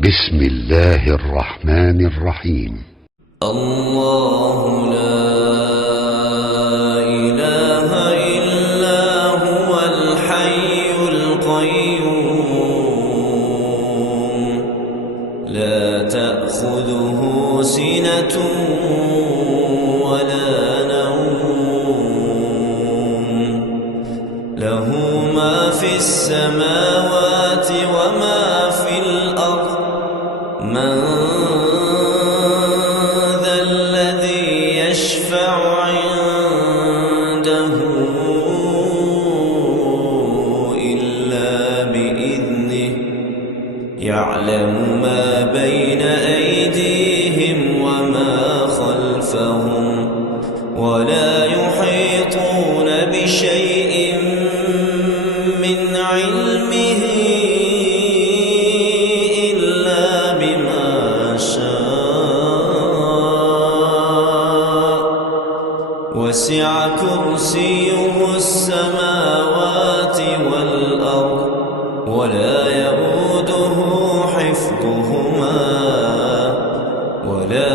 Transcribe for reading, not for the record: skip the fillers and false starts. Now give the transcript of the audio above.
بسم الله الرحمن الرحيم. الله لا إله إلا هو الحي القيوم لا تأخذه سنة ولا نوم له ما في السماوات وما في الأرض من ذا الذي يشفع عنده إلا بإذنه يعلم ما بين أيديهم وما خلفهم ولا يحيطون بشيء من علمه إلا بما شاء وسع كرسيه السماوات والأرض ولا يئوده حفظهما ولا